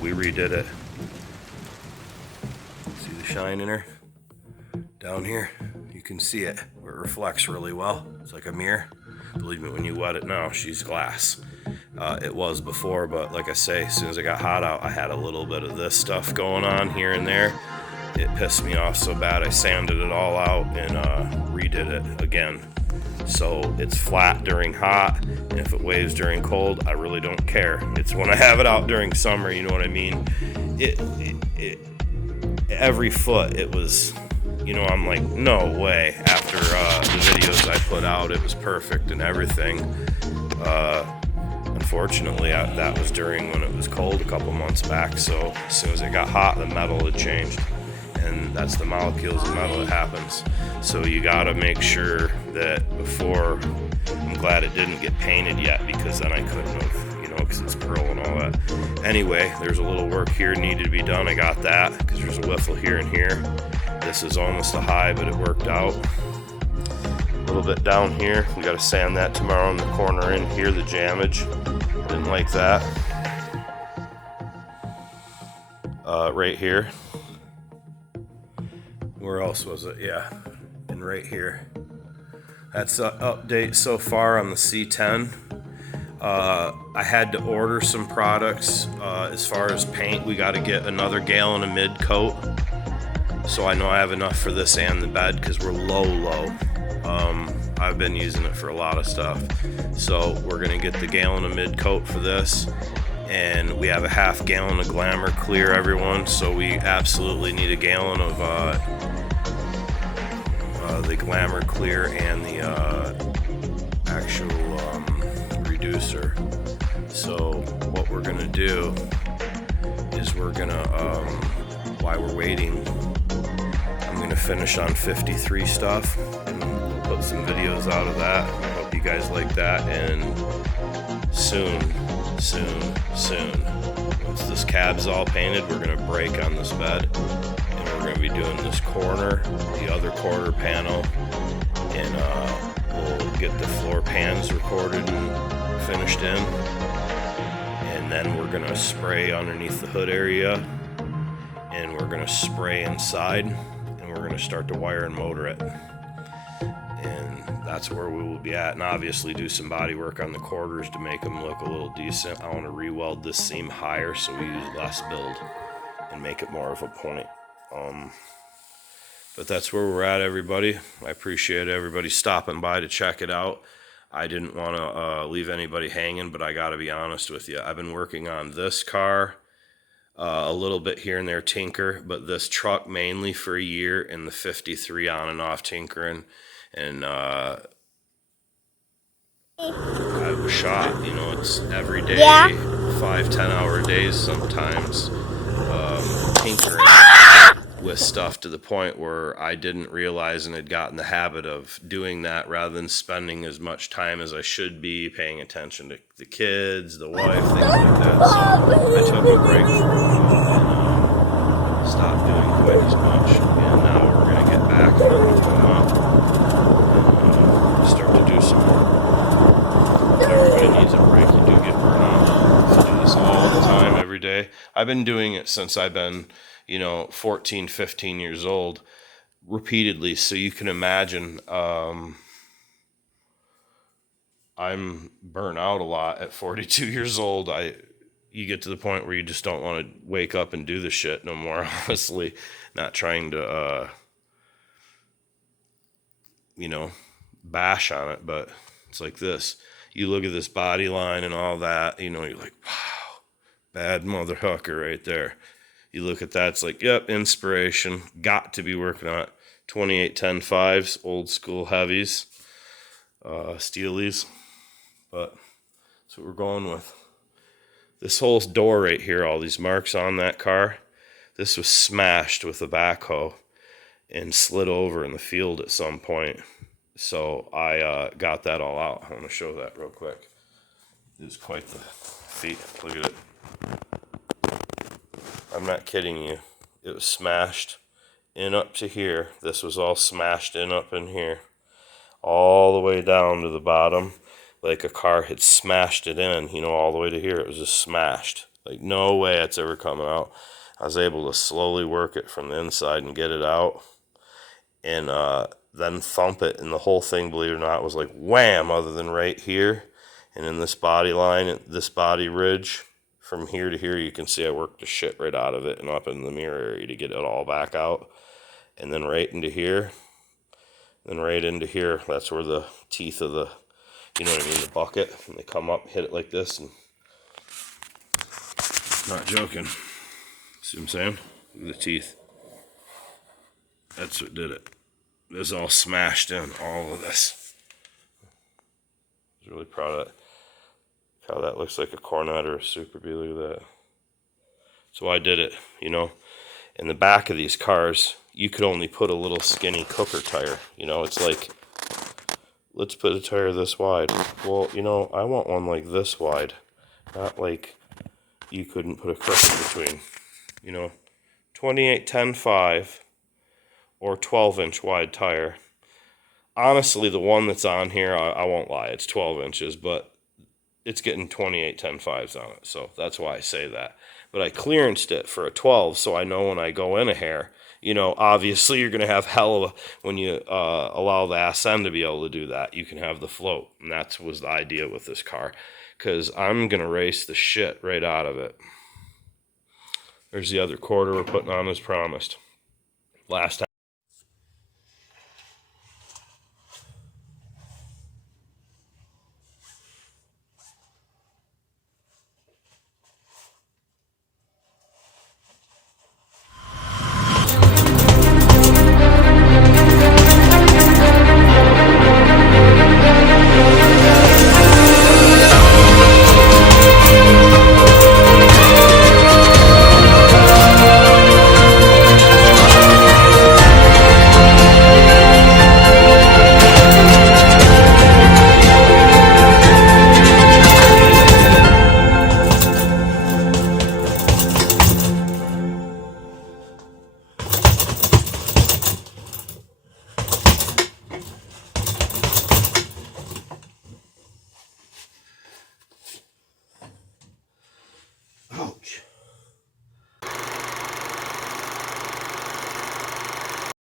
we redid it. See the shine in her? Down here, you can see it. It reflects really well. It's like a mirror. Believe me, when you wet it now, she's glass. It was before, but like I say, as soon as it got hot out, I had a little bit of this stuff going on here and there. It pissed me off so bad, I sanded it all out and redid it again. So it's flat during hot, and if it waves during cold, I really don't care. It's when I have it out during summer, you know what I mean? Every foot, it was, you know, I'm like, no way. After the videos I put out, it was perfect and everything. Unfortunately, that was during when it was cold a couple months back, so as soon as it got hot, the metal had changed. And that's the molecules of metal that happens. So you gotta make sure that before, I'm glad it didn't get painted yet, because then I couldn't have, you know, because it's pearl and all that. Anyway, there's a little work here needed to be done. I got that, because there's a whiffle here and here. This is almost a high, but it worked out. A little bit down here, we gotta sand that tomorrow in the corner in here, the jammage. Didn't like that. Right here. Where else was it? Yeah, and right here. That's an update so far on the C10. I had to order some products. As far as paint, we got to get another gallon of mid coat. So I know I have enough for this and the bed, because we're low. I've been using it for a lot of stuff. So we're gonna get the gallon of mid coat for this. And we have a half gallon of Glamour Clear, everyone. So we absolutely need a gallon of the Glamour Clear and the actual reducer. So what we're gonna do is we're gonna, while we're waiting, I'm gonna finish on 53 stuff and put some videos out of that. I hope you guys like that, and soon, once this cab's all painted, we're gonna break on this bed, and we're gonna be doing this corner, the other quarter panel, and we'll get the floor pans recorded and finished in, and then we're gonna spray underneath the hood area, and we're gonna spray inside, and we're gonna start to wire and motor it. That's where we will be at, and obviously do some body work on the quarters to make them look a little decent. I want to re-weld this seam higher so we use less build and make it more of a point. But that's where we're at, everybody. I appreciate everybody stopping by to check it out. I didn't want to leave anybody hanging, but I got to be honest with you. I've been working on this car, a little bit here and there tinker, but this truck mainly for a year, and the 53 on and off tinkering. And I was shot, you know, it's every day, 5-10 hour days sometimes, tinkering with stuff, to the point where I didn't realize and had gotten the habit of doing that rather than spending as much time as I should be paying attention to the kids, the wife, things like that. So I took a break from it and stopped doing quite as much, and now we're going to get back and we're going to come up. Start to do some more. If everybody needs a break, you do get burnout. I do this all the time, every day. I've been doing it since I've been, 14, 15 years old, repeatedly. So you can imagine, I'm burnt out a lot at 42 years old. You get to the point where you just don't want to wake up and do the shit no more, honestly. Not trying to, bash on it, but it's like this. You look at this body line and all that, you're like, wow, bad mother hooker right there. You look at that, it's like, yep, inspiration. Got to be working on it. 2810 5s, old school heavies, steelies, but that's what we're going with. This whole door right here, all these marks on that car, this was smashed with a backhoe and slid over in the field at some point. So I got that all out. I want to show that real quick. It was quite the feat. Look at it. I'm not kidding you. It was smashed in up to here. This was all smashed in up in here. All the way down to the bottom. Like a car had smashed it in, all the way to here. It was just smashed. Like, no way it's ever coming out. I was able to slowly work it from the inside and get it out, and then thump it, and the whole thing, believe it or not, was like wham, other than right here and in this body line, this body ridge. From here to here, you can see I worked the shit right out of it and up in the mirror area to get it all back out. And then right into here, then right into here, that's where the teeth of the, you know what I mean, the bucket, and they come up, hit it like this, and not joking. See what I'm saying? The teeth. That's what did it. It was all smashed in, all of this. I was really proud of that. How that looks like a Cornet or a Super Bee, look at that. So I did it, you know. In the back of these cars, you could only put a little skinny cooker tire. You know, it's like, let's put a tire this wide. Well, you know, I want one like this wide. Not like you couldn't put a crook in between. You know, 28-10-5 or 12-inch wide tire. Honestly, the one that's on here, I won't lie, it's 12 inches, but it's getting 28-10-5s on it, so that's why I say that. But I clearanced it for a 12, so I know when I go in a hair, you know, obviously you're going to have hell of a, when you allow the SN to be able to do that, you can have the float, and that was the idea with this car, because I'm going to race the shit right out of it. There's the other quarter we're putting on as promised. Last time.